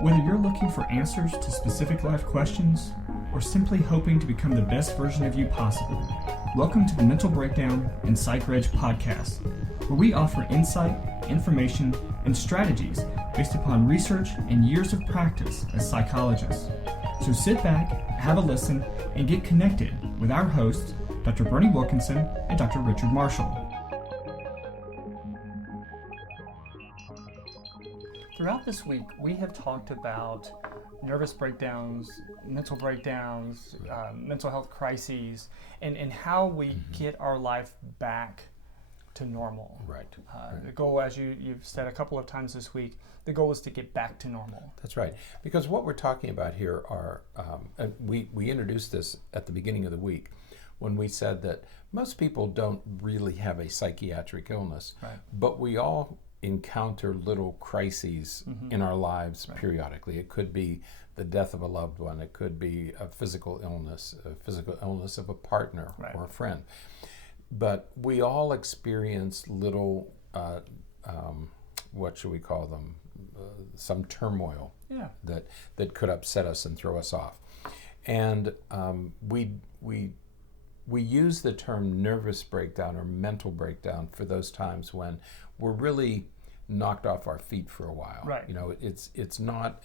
Whether you're looking for answers to specific life questions or simply hoping to become the best version of you possible, welcome to the Mental Breakdown and Psychreg podcast, where we offer insight, information, and strategies based upon research and years of practice as psychologists. So sit back, have a listen, and get connected with our hosts, Dr. Berney and Dr. Richard Marshall. Throughout this week, we have talked about nervous breakdowns, mental health crises, and how we get our life back to normal. Right. The goal, as you've said a couple of times this week, the goal is to get back to normal. That's right. Because what we're talking about here are, and we introduced this at the beginning of the week when we said that most people don't really have a psychiatric illness, right, but we all encounter little crises in our lives periodically. It could be the death of a loved one. It could be a physical illness of a partner or a friend. But we all experience little, what should we call them? Some turmoil that could upset us and throw us off. And we use the term nervous breakdown or mental breakdown for those times when we're really knocked off our feet for a while. Right. You know, it's not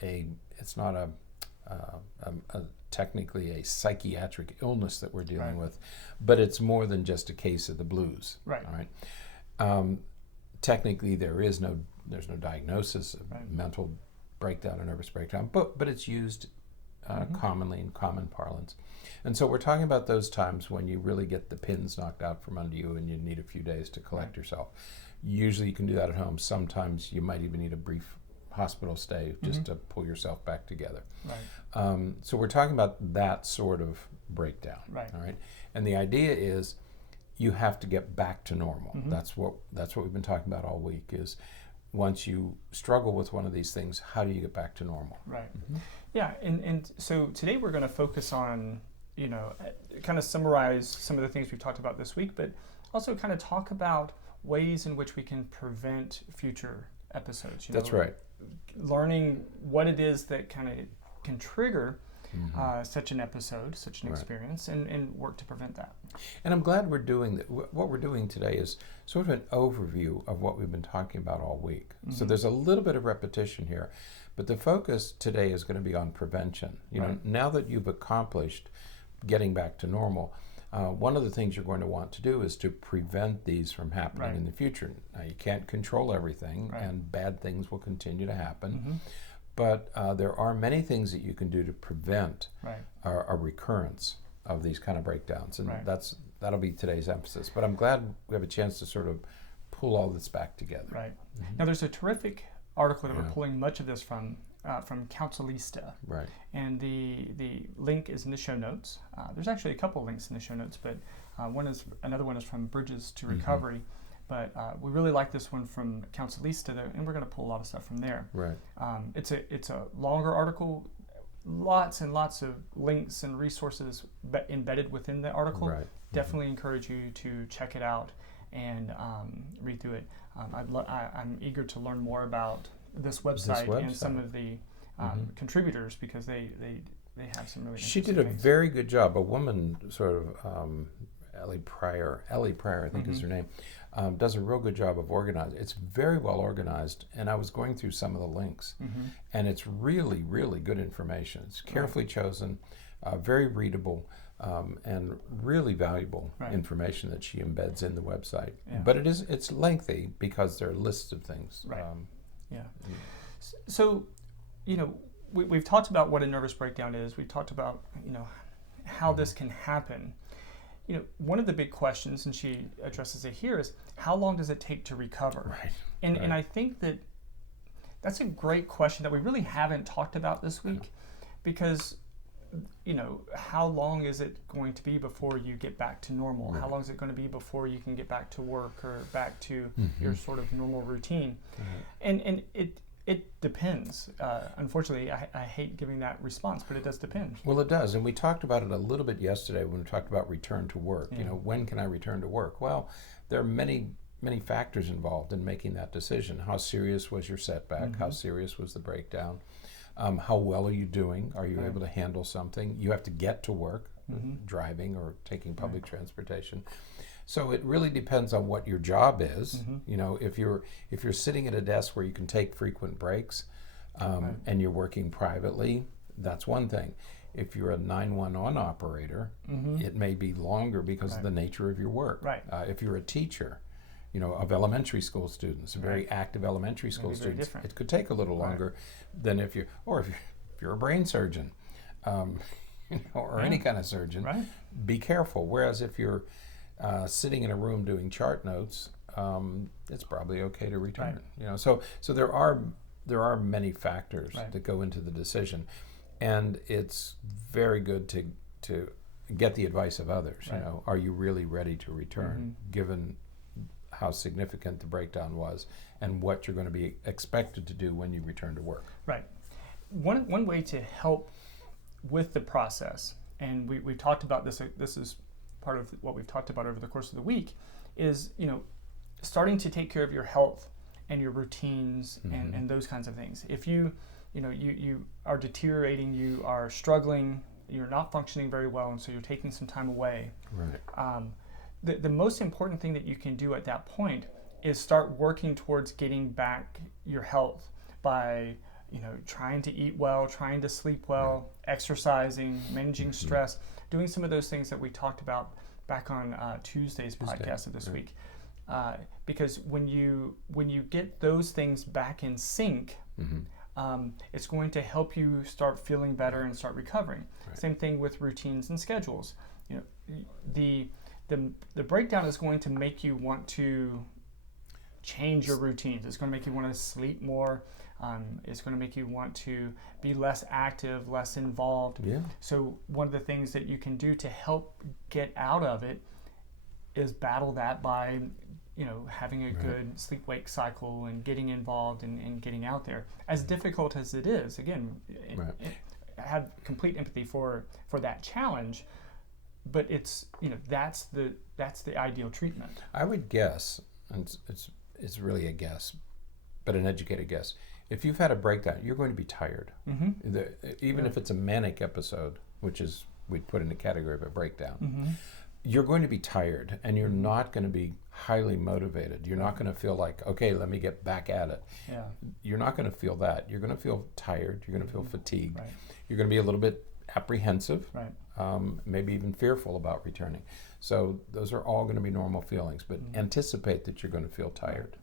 technically a psychiatric illness that we're dealing with, but it's more than just a case of the blues. Right. All right. Technically, there's no diagnosis of mental breakdown or nervous breakdown, but it's used commonly in common parlance. And so we're talking about those times when you really get the pins knocked out from under you and you need a few days to collect yourself. Usually you can do that at home. Sometimes you might even need a brief hospital stay just to pull yourself back together. Right. So we're talking about that sort of breakdown. Right. All right. And the idea is you have to get back to normal. That's what we've been talking about all week is once you struggle with one of these things, how do you get back to normal? Right. Yeah, and so today we're going to focus on, kind of summarize some of the things we've talked about this week, but also kind of talk about ways in which we can prevent future episodes. That's right. Learning what it is that kind of can trigger such an episode, such an experience, and work to prevent that. And I'm glad we're doing that. What we're doing today is sort of an overview of what we've been talking about all week. So there's a little bit of repetition here, but the focus today is going to be on prevention. You know, now that you've accomplished getting back to normal, one of the things you're going to want to do is to prevent these from happening in the future. Now, you can't control everything, and bad things will continue to happen. But there are many things that you can do to prevent a recurrence of these kind of breakdowns, and that'll be today's emphasis. But I'm glad we have a chance to sort of pull all this back together. Right. Now, there's a terrific article that we're pulling much of this from Counselista. Right. And the link is in the show notes. There's actually a couple of links in the show notes, but another one is from Bridges to Recovery. But we really like this one from Counselista, and we're going to pull a lot of stuff from there. Right. It's a longer article, lots and lots of links and resources embedded within the article. Right. Definitely encourage you to check it out and read through it. I'm eager to learn more about this website and some of the contributors because they have some really She interesting did a things. very good job. A woman, sort of, Ellie Pryor, I think is her name, does a real good job of organizing. It's very well organized, and I was going through some of the links, and it's really, really good information. It's carefully chosen, very readable, and really valuable information that she embeds in the website. Yeah. But it's lengthy because there are lists of things. Right. So, we've talked about what a nervous breakdown is. We've talked about, how this can happen. One of the big questions, and she addresses it here, is how long does it take to recover? Right. And I think that's a great question that we really haven't talked about this week because, how long is it going to be before you get back to normal? Right. How long is it going to be before you can get back to work or back to your sort of normal routine? And it depends. Unfortunately, I hate giving that response, but it does depend. Well, it does, and we talked about it a little bit yesterday when we talked about return to work. When can I return to work? Well, there are many factors involved in making that decision. How serious was your setback? How serious was the breakdown? How well are you doing? Are you able to handle something? You have to get to work, driving or taking public transportation. So it really depends on what your job is. You know, if you're sitting at a desk where you can take frequent breaks, and you're working privately, that's one thing. If you're a 911 operator, it may be longer because of the nature of your work. If you're a teacher, you know, of elementary school students, very active elementary school students, it could take a little longer than if you're a brain surgeon, you know, or any kind of surgeon. Be careful. Whereas if you're sitting in a room doing chart notes, it's probably okay to return. You know, so there are many factors that go into the decision, and it's very good to get the advice of others. You know, are you really ready to return, given how significant the breakdown was, and what you're going to be expected to do when you return to work. One way to help with the process, and we've talked about this. This is part of what we've talked about over the course of the week, is, you know, starting to take care of your health and your routines and those kinds of things. If you are deteriorating, you are struggling, you're not functioning very well, and so you're taking some time away. The most important thing that you can do at that point is start working towards getting back your health by, you know, trying to eat well, trying to sleep well, exercising, managing stress, doing some of those things that we talked about back on Tuesday's podcast of this week. Because when you get those things back in sync, it's going to help you start feeling better and start recovering. Same thing with routines and schedules. You know, the breakdown is going to make you want to change your routines. It's going to make you want to sleep more. It's going to make you want to be less active, less involved. So one of the things that you can do to help get out of it is battle that by, you know, having a good sleep-wake cycle and getting involved and getting out there. As difficult as it is, again, I have complete empathy for that challenge, but it's, you know, that's the ideal treatment. I would guess, and it's really a guess, but an educated guess. If you've had a breakdown, you're going to be tired. Even if it's a manic episode, which is we'd put in the category of a breakdown, you're going to be tired, and you're not going to be highly motivated. You're not going to feel like, okay, let me get back at it. You're not going to feel that. You're going to feel tired. You're going to feel fatigued. You're going to be a little bit apprehensive, maybe even fearful about returning. So those are all going to be normal feelings, but anticipate that you're going to feel tired.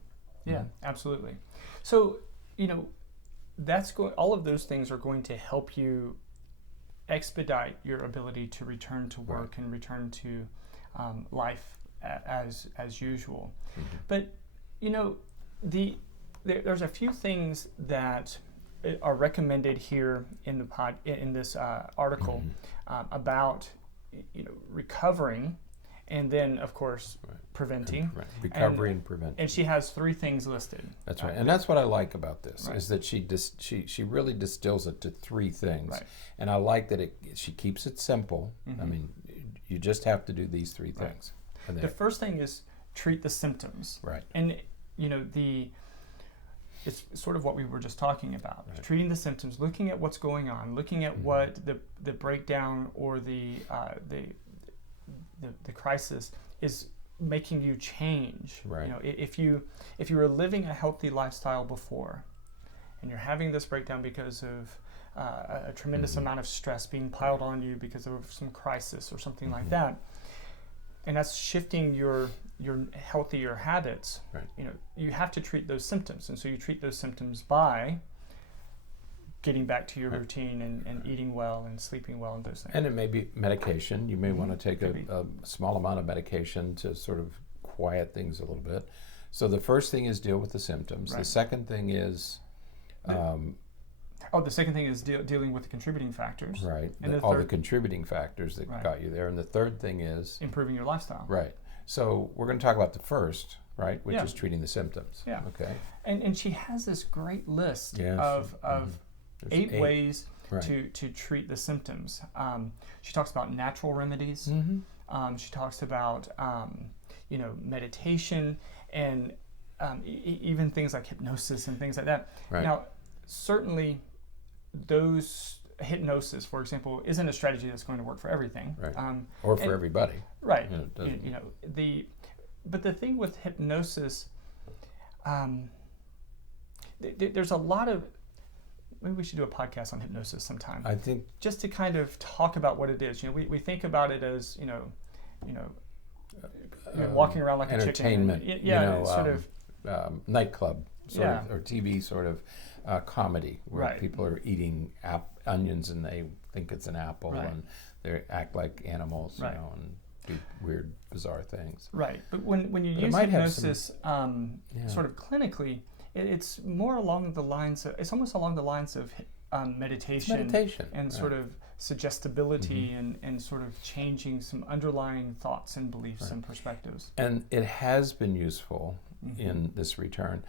Absolutely. So, you know, all of those things are going to help you expedite your ability to return to work and return to life as usual. But, you know, there's a few things that are recommended here in this article about, you know, recovering, and then of course preventing. Recovery and prevention. And she has 3 things listed. That's right. And that's what I like about this, is that she really distills it to 3 things. And I like that she keeps it simple. I mean, you just have to do these 3 things. The first thing is treat the symptoms. And, you know, it's sort of what we were just talking about. Treating the symptoms, looking at what's going on, looking at what the breakdown or the crisis is making you change. You know, if you were living a healthy lifestyle before, and you're having this breakdown because of a tremendous amount of stress being piled on you because of some crisis or something like that, and that's shifting your healthier habits, you know, you have to treat those symptoms. And so you treat those symptoms by getting back to your routine and eating well and sleeping well and those things. And it may be medication. You may want to take a small amount of medication to sort of quiet things a little bit. So the first thing is deal with the symptoms. The second thing is the second thing is dealing with the contributing factors. And all the contributing factors that got you there. And the third thing is improving your lifestyle. So we're going to talk about the first, which is treating the symptoms. Okay. And she has this great list of 8 ways to treat the symptoms. She talks about natural remedies. She talks about you know, meditation, and even things like hypnosis and things like that. Now, certainly, those hypnosis, for example, isn't a strategy that's going to work for everything, right? Or for everybody, right? You know, but the thing with hypnosis, there's a lot of. Maybe we should do a podcast on hypnosis sometime. I think just to kind of talk about what it is. We think about it as walking around like a chicken. Entertainment, sort of nightclub sort of, or TV sort of comedy where people are eating onions and they think it's an apple and they act like animals, and do weird, bizarre things. Right, but when you use hypnosis sort of clinically, it's more along the lines of, it's almost along the lines of meditation and sort of suggestibility and sort of changing some underlying thoughts and beliefs and perspectives. And it has been useful in this return,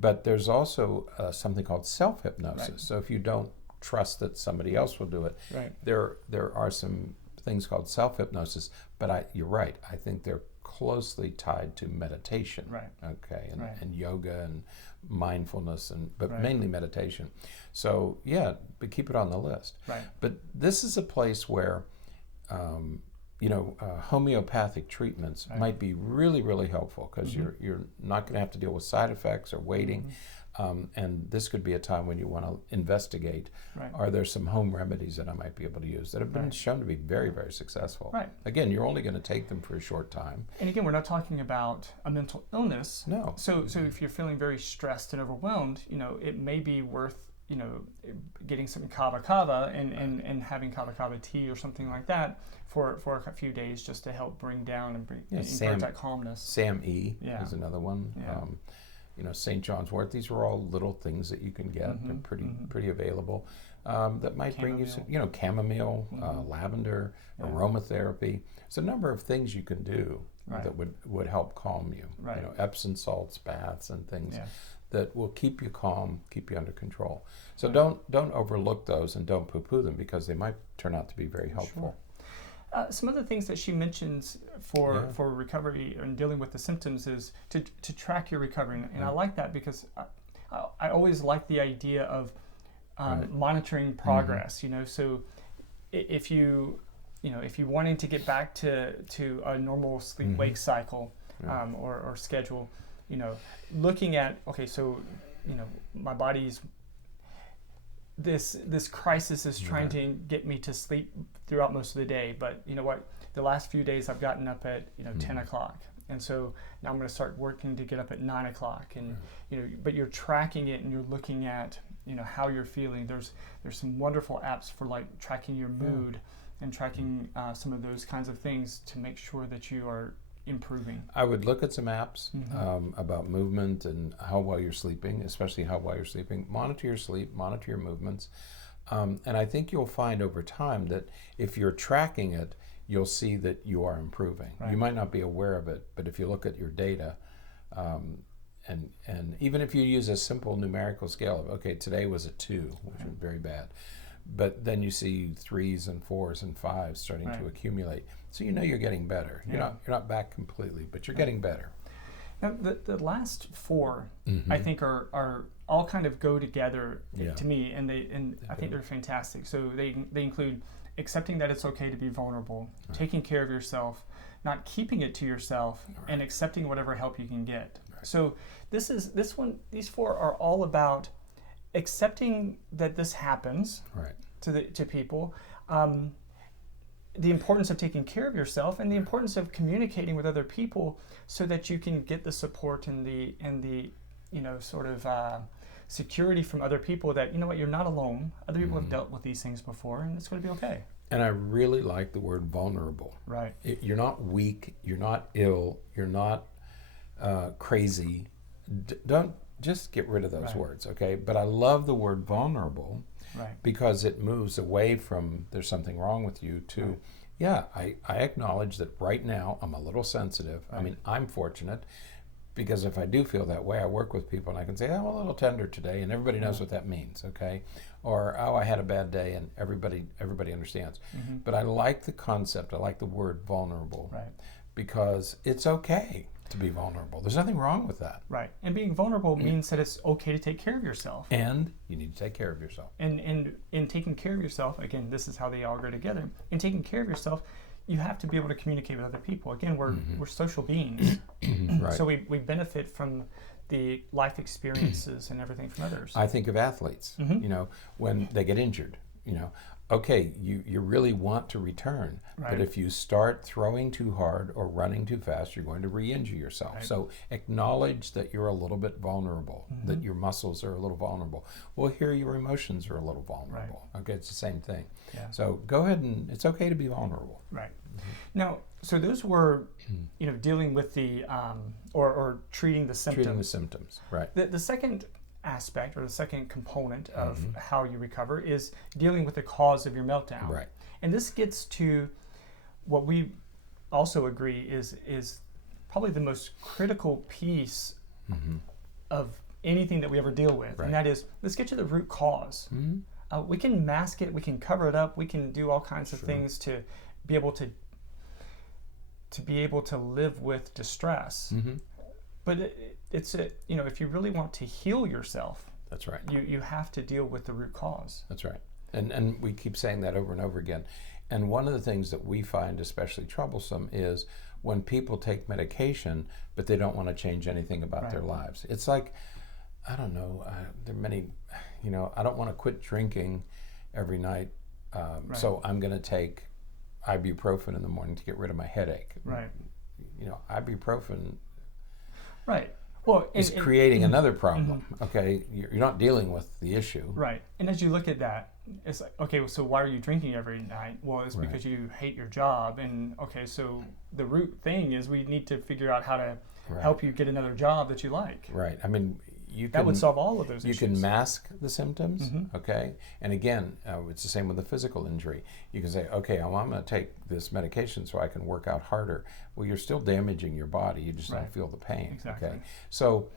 but there's also something called self-hypnosis. Right. So if you don't trust that somebody else will do it, there are some things called self-hypnosis, but you're right, I think they're closely tied to meditation, and yoga and mindfulness, but mainly meditation. So but keep it on the list. Right. But this is a place where homeopathic treatments might be really, really helpful because you're not going to have to deal with side effects or waiting. And this could be a time when you want to investigate, are there some home remedies that I might be able to use that have been shown to be very, very successful? Right. Again, you're only going to take them for a short time. And again, we're not talking about a mental illness. No. So if you're feeling very stressed and overwhelmed, it may be worth, getting some kava and having kava tea or something like that for a few days just to help bring down and encourage that calmness. Sam E is another one. St. John's wort. These are all little things that you can get. They're pretty available. That might bring you some, chamomile, lavender, aromatherapy. There's a number of things you can do that would help calm you. Right. Epsom salts, baths, and things that will keep you calm, keep you under control. So don't overlook those and don't poo-poo them because they might turn out to be very helpful. Sure. Some of the things that she mentions for recovery and dealing with the symptoms is to track your recovery, and I like that because I always like the idea of monitoring progress. So if you wanting to get back to a normal sleep-wake cycle or schedule, looking at my body's this crisis is trying to get me to sleep throughout most of the day, but you know what, the last few days I've gotten up at 10 o'clock, and so now I'm going to start working to get up at 9 o'clock, and but you're tracking it and you're looking at how you're feeling. There's some wonderful apps for like tracking your mood and tracking some of those kinds of things to make sure that you are improving. I would look at some apps about movement and how well you're sleeping, especially how well you're sleeping. Monitor your sleep, monitor your movements. And I think you'll find over time that if you're tracking it, you'll see that you are improving. You might not be aware of it, but if you look at your data, and even if you use a simple numerical scale of, okay, today was a 2, which was very bad, but then you see 3s and 4s and 5s starting to accumulate. So you're getting better. You're not back completely, but you're getting better. Now, the last 4, I think, are all kind of go together to me, and I think they're fantastic. So they include accepting that it's okay to be vulnerable, taking care of yourself, not keeping it to yourself, and accepting whatever help you can get. So these 4 are all about accepting that this happens to people. The importance of taking care of yourself and the importance of communicating with other people so that you can get the support and the sort of security from other people that you're not alone. Other people have dealt with these things before, and it's going to be okay. And I really like the word vulnerable. Right. You're not weak. You're not ill. You're not crazy. Don't just get rid of those words, okay? But I love the word vulnerable. Because it moves away from there's something wrong with you to, I acknowledge that right now I'm a little sensitive. I mean, I'm fortunate because if I do feel that way, I work with people and I can say, I'm a little tender today, and everybody knows what that means, okay? Or, I had a bad day, and everybody understands. But I like the concept, I like the word vulnerable because it's okay to be vulnerable. There's nothing wrong with that. Right. And being vulnerable means that it's okay to take care of yourself. And you need to take care of yourself. And in taking care of yourself, again, this is how they all go together. In taking care of yourself, you have to be able to communicate with other people. Again, we're social beings. Right. So we benefit from the life experiences and everything from others. I think of athletes, you know, when they get injured, you know, okay, you really want to return, but if you start throwing too hard or running too fast, you're going to re-injure yourself. Right. So acknowledge that you're a little bit vulnerable, that your muscles are a little vulnerable. Well, here your emotions are a little vulnerable. Right. Okay, it's the same thing. Yeah. So go ahead and it's okay to be vulnerable. Right. Now, so those were, you know, dealing with the, or treating the symptoms. Treating the symptoms, right. The second aspect, or the second component of how you recover, is dealing with the cause of your meltdown. Right. And this gets to what we also agree is probably the most critical piece of anything that we ever deal with, Right. and that is, let's get to the root cause. We can mask it, we can cover it up, we can do all kinds of things to be able to live with distress. But it's you know, if you really want to heal yourself, That's right. you have to deal with the root cause. That's right. And we keep saying that over and over again. And one of the things that we find especially troublesome is when people take medication, but they don't want to change anything about their lives. It's like, I don't know, there are many, you know, I don't want to quit drinking every night, so I'm going to take ibuprofen in the morning to get rid of my headache. Right. You know, ibuprofen Right. Well, is creating another problem. Okay, you're not dealing with the issue. Right. And as you look at that, it's like, okay, well, so why are you drinking every night? Well, it's because you hate your job. And okay, so the root thing is we need to figure out how to help you get another job that you like. Right. I mean, that would solve all of those issues. You can mask the symptoms, okay? And again, it's the same with the physical injury. You can say, okay, I'm going to take this medication so I can work out harder. Well, you're still damaging your body. You just don't feel the pain, Exactly. okay? So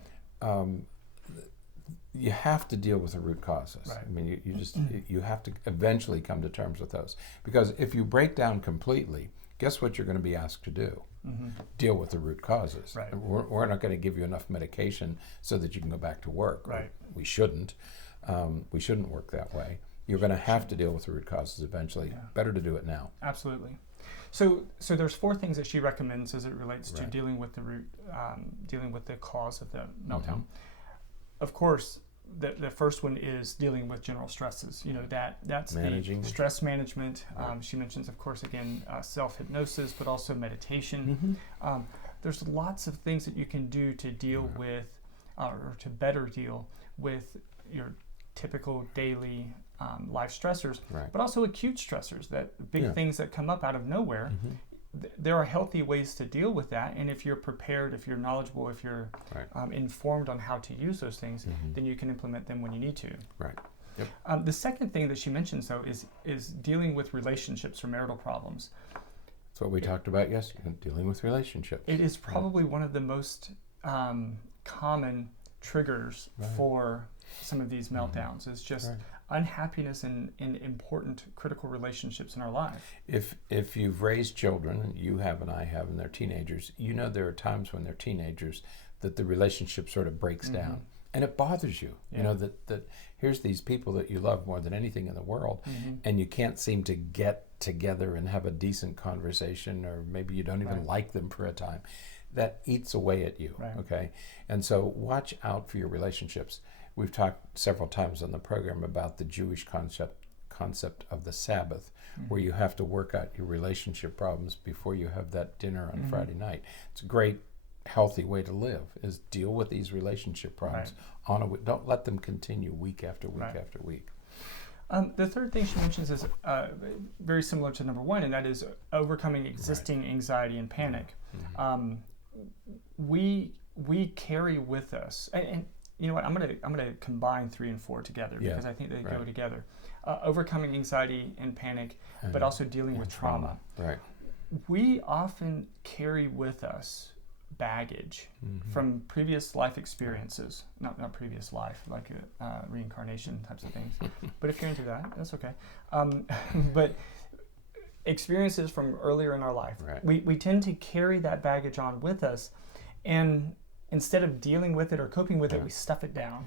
you have to deal with the root causes. Right. I mean, you just you have to eventually come to terms with those. Because if you break down completely, guess what you're going to be asked to do? Deal with the root causes. Right. We're not going to give you enough medication so that you can go back to work. Right. We shouldn't. We shouldn't work that way. You're going to have to deal with the root causes eventually. Yeah. Better to do it now. Absolutely. So there's 4 things that she recommends as it relates to dealing with the root, dealing with the cause of the meltdown. Of course, the first one is dealing with general stresses. You know, that's Managing. the stress management. She mentions, of course, again, self-hypnosis, but also meditation. There's lots of things that you can do to deal with, or to better deal with your typical daily life stressors, but also acute stressors, that big things that come up out of nowhere. There are healthy ways to deal with that, and if you're prepared, if you're knowledgeable, if you're informed on how to use those things, then you can implement them when you need to. Right. Yep. The second thing that she mentions, though, is dealing with relationships or marital problems. That's what we talked about yesterday, dealing with relationships. It is probably one of the most common triggers for some of these meltdowns. It's just unhappiness in important critical relationships in our life. If you've raised children, and you have and I have, and they're teenagers, you know there are times when they're teenagers that the relationship sort of breaks down. And it bothers you, you know, that here's these people that you love more than anything in the world, and you can't seem to get together and have a decent conversation, or maybe you don't even like them for a time. That eats away at you, okay? And so watch out for your relationships. We've talked several times on the program about the Jewish concept of the Sabbath, where you have to work out your relationship problems before you have that dinner on Friday night. It's a great, healthy way to live, is deal with these relationship problems don't let them continue week after week after week. The third thing she mentions is very similar to number 1, and that is overcoming existing anxiety and panic. We carry with us, and you know what? I'm gonna combine 3 and 4 together because I think they go together. Overcoming anxiety and panic, but also dealing with trauma. Right. We often carry with us baggage from previous life experiences, not previous life, like reincarnation types of things. But if you're into that, that's okay. But experiences from earlier in our life, we tend to carry that baggage on with us, And instead of dealing with it or coping with it, we stuff it down.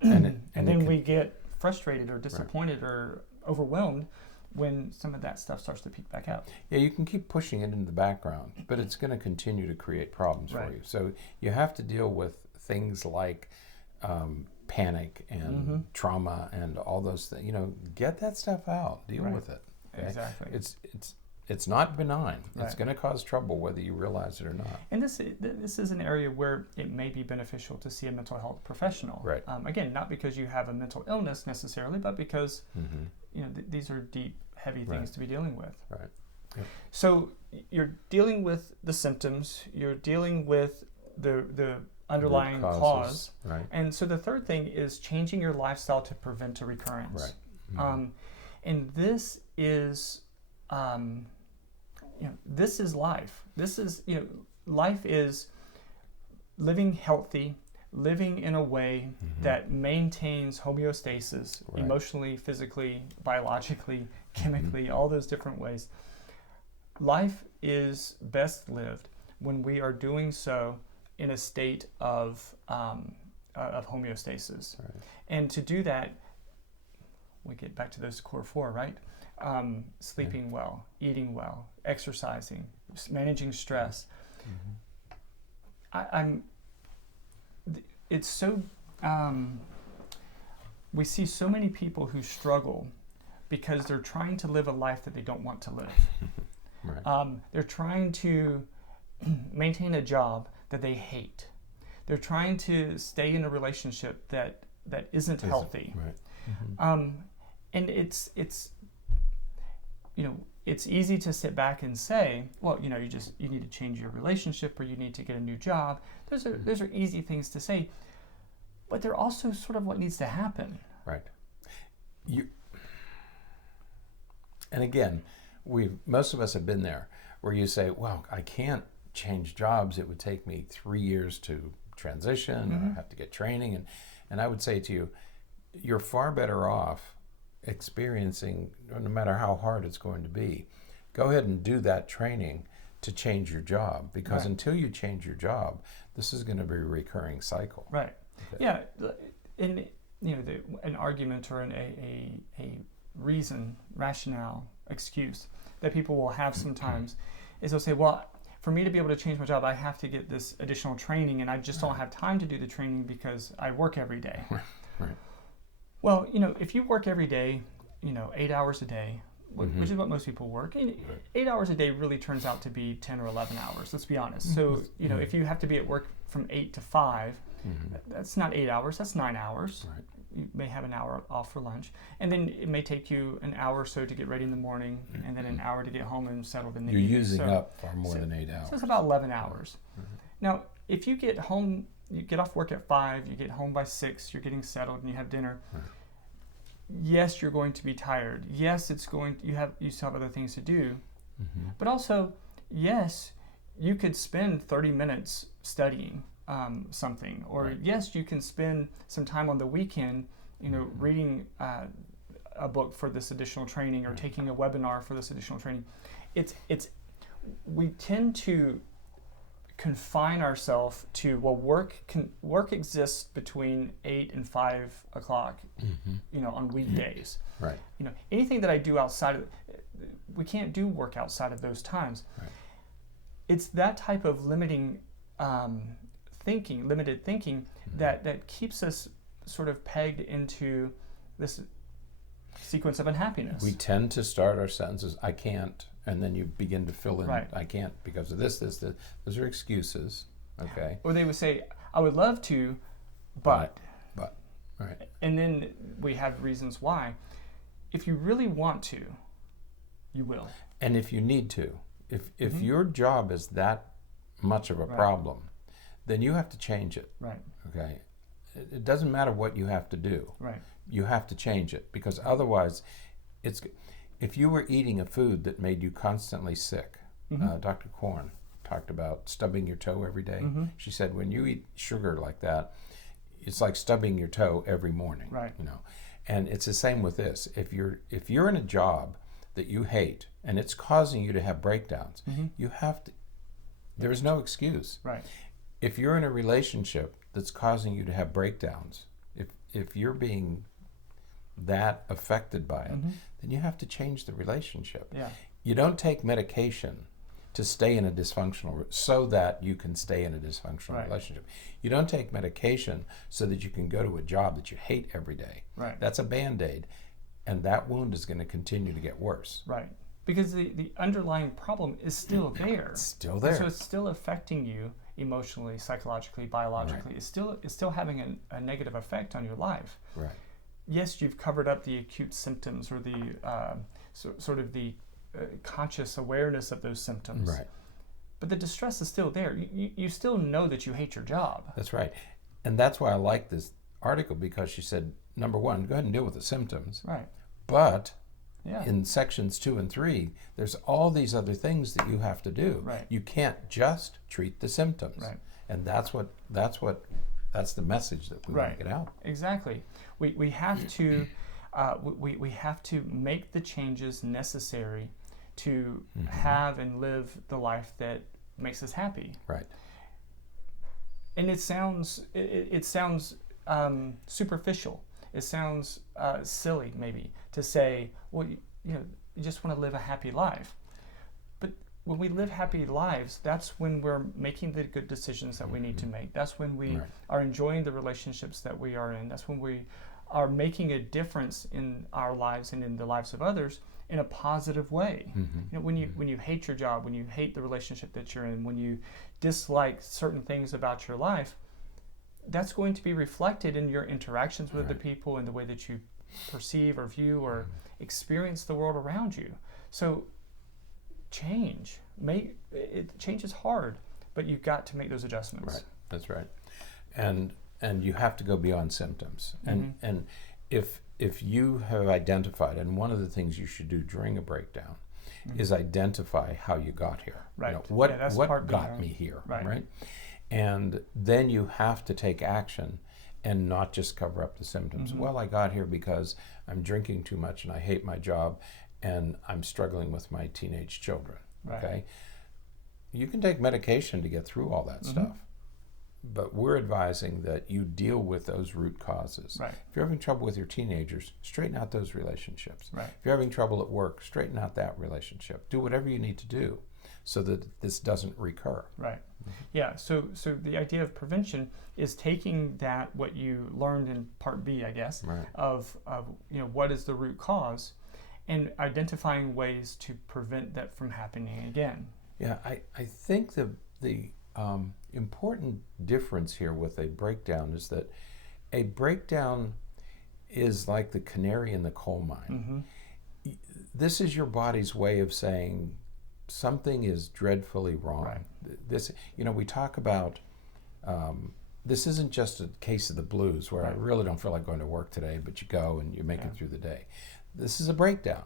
And then we get frustrated or disappointed or overwhelmed when some of that stuff starts to peek back out. Yeah, you can keep pushing it into the background, but it's going to continue to create problems for you. So you have to deal with things like panic and trauma and all those things. You know, get that stuff out. Deal with it. Okay? Exactly. It's not benign. It's going to cause trouble whether you realize it or not. And this is an area where it may be beneficial to see a mental health professional. Right. Again, not because you have a mental illness necessarily, but because you know these are deep, heavy things to be dealing with. Right. Yep. So you're dealing with the symptoms. You're dealing with the underlying cause. Right. And so the third thing is changing your lifestyle to prevent a recurrence. Right. And this is this is life. This is, life is living healthy, living in a way that maintains homeostasis emotionally, physically, biologically, chemically, all those different ways. Life is best lived when we are doing so in a state of homeostasis. Right. And to do that, we get back to those core four, right? Sleeping well, eating well, exercising, managing stress. It's so, we see so many people who struggle because they're trying to live a life that they don't want to live. They're trying to maintain a job that they hate. They're trying to stay in a relationship that isn't healthy. And it's it's easy to sit back and say, well, you need to change your relationship or you need to get a new job. Those are easy things to say, but they're also sort of what needs to happen. Right. And again, most of us have been there where you say, well, I can't change jobs. It would take me 3 years to transition, or I have to get training. And I would say to you, you're far better off experiencing, no matter how hard it's going to be, go ahead and do that training to change your job, because until you change your job, this is going to be a recurring cycle. Right. Okay. Yeah. And an argument or a reason, rationale, excuse that people will have sometimes is they'll say, well, for me to be able to change my job, I have to get this additional training, and I just don't have time to do the training because I work every day. Right. Well, if you work every day, 8 hours a day, which is what most people work, 8 hours a day really turns out to be 10 or 11 hours, let's be honest. So, if you have to be at work from 8 to 5, that's not 8 hours, that's 9 hours. Right. You may have an hour off for lunch. And then it may take you an hour or so to get ready in the morning, and then an hour to get home and settled in the evening. You're using up far more than 8 hours. So it's about 11 hours. Now, if you get home, you get off work at 5, you get home by 6, you're getting settled, and you have dinner. Yes, you're going to be tired. Yes, you still have other things to do. But also, yes, you could spend 30 minutes studying something, or yes, you can spend some time on the weekend, reading a book for this additional training, or taking a webinar for this additional training. We tend to confine ourselves to, well, work exists between 8 and 5 o'clock, on weekdays. Right. Anything that I do outside of, we can't do work outside of those times. Right. It's that type of limited thinking that keeps us sort of pegged into this sequence of unhappiness. We tend to start our sentences, I can't, and then you begin to fill in, I can't because of this. Those are excuses, okay? Or they would say, I would love to, but. Right. And then we have reasons why. If you really want to, you will. And if you need to, if your job is that much of a problem, then you have to change it. Right. Okay. It doesn't matter what you have to do. Right. You have to change it, because otherwise, if you were eating a food that made you constantly sick, Dr. Korn talked about stubbing your toe every day. She said when you eat sugar like that, it's like stubbing your toe every morning. Right. And it's the same with this. If you're in a job that you hate and it's causing you to have breakdowns, you have to. There is no excuse. Right. if you're in a relationship that's causing you to have breakdowns, if you're being that affected by it, then you have to change the relationship. Yeah. You don't take medication to stay in a dysfunctional, so that you can stay in a dysfunctional relationship. You don't take medication so that you can go to a job that you hate every day. Right. That's a Band-Aid, and that wound is going to continue to get worse. Right. Because the underlying problem is still there. It's still there. So it's still affecting you emotionally, psychologically, biologically. Right. It's still having a negative effect on your life. Right. Yes, you've covered up the acute symptoms or the sort of the conscious awareness of those symptoms. Right. But the distress is still there. You still know that you hate your job. That's right. And that's why I like this article, because she said, number one, go ahead and deal with the symptoms. Right. But Yeah. in sections 2 and 3, there's all these other things that you have to do. Right. You can't just treat the symptoms. Right. And that's the message that we want to get out. Exactly. We have to we have to make the changes necessary to have and live the life that makes us happy. Right. And it sounds superficial. It sounds silly, maybe, to say, well, you just want to live a happy life. But when we live happy lives, that's when we're making the good decisions that we need to make. That's when we are enjoying the relationships that we are in. That's when we are making a difference in our lives and in the lives of others in a positive way. When you hate your job, when you hate the relationship that you're in, when you dislike certain things about your life, that's going to be reflected in your interactions with the people and the way that you perceive or view or experience the world around you. So change is hard, but you've got to make those adjustments. Right. That's right. And you have to go beyond symptoms. And if you have identified, and one of the things you should do during a breakdown is identify how you got here. Right. What part B, got me here, right? And then you have to take action and not just cover up the symptoms. Well, I got here because I'm drinking too much and I hate my job and I'm struggling with my teenage children. Okay? You can take medication to get through all that stuff. But we're advising that you deal with those root causes. Right. If you're having trouble with your teenagers, straighten out those relationships. Right. If you're having trouble at work, straighten out that relationship. Do whatever you need to do so that this doesn't recur. Right. Yeah. So the idea of prevention is taking that, what you learned in part B, I guess, of what is the root cause, and identifying ways to prevent that from happening again. Yeah, I think the important difference here with a breakdown is that a breakdown is like the canary in the coal mine. This is your body's way of saying something is dreadfully wrong. Right. This, we talk about, this isn't just a case of the blues where I really don't feel like going to work today, but you go and you make it through the day. This is a breakdown.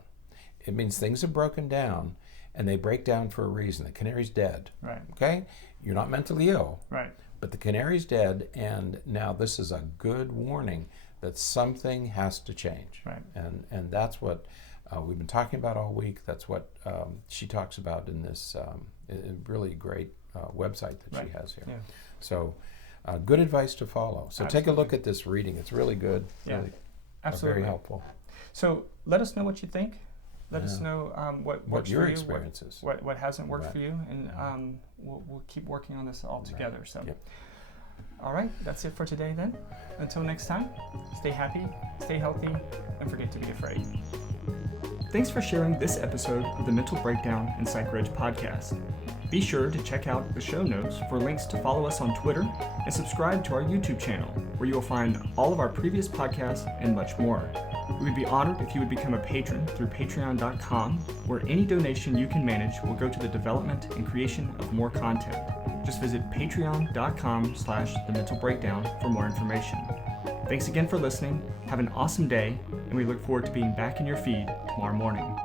It means things have broken down, and they break down for a reason. The canary's dead. Right. Okay? You're not mentally ill. Right. But the canary's dead, and now this is a good warning that something has to change. Right. And that's what we've been talking about all week. That's what she talks about in this really great website that she has here. Yeah. So good advice to follow. So take a look at this reading. It's really good. Yeah. Really, Absolutely. very helpful. So let us know what you think. Let us know what works your for you, experiences. what hasn't worked for you, and we'll keep working on this all together. So, all right, that's it for today then. Until next time, stay happy, stay healthy, and forget to be afraid. Thanks for sharing this episode of the Mental Breakdown and Psychreg podcast. Be sure to check out the show notes for links to follow us on Twitter and subscribe to our YouTube channel, where you will find all of our previous podcasts and much more. We would be honored if you would become a patron through patreon.com, where any donation you can manage will go to the development and creation of more content. Just visit patreon.com/thementalbreakdown for more information. Thanks again for listening. Have an awesome day, and we look forward to being back in your feed tomorrow morning.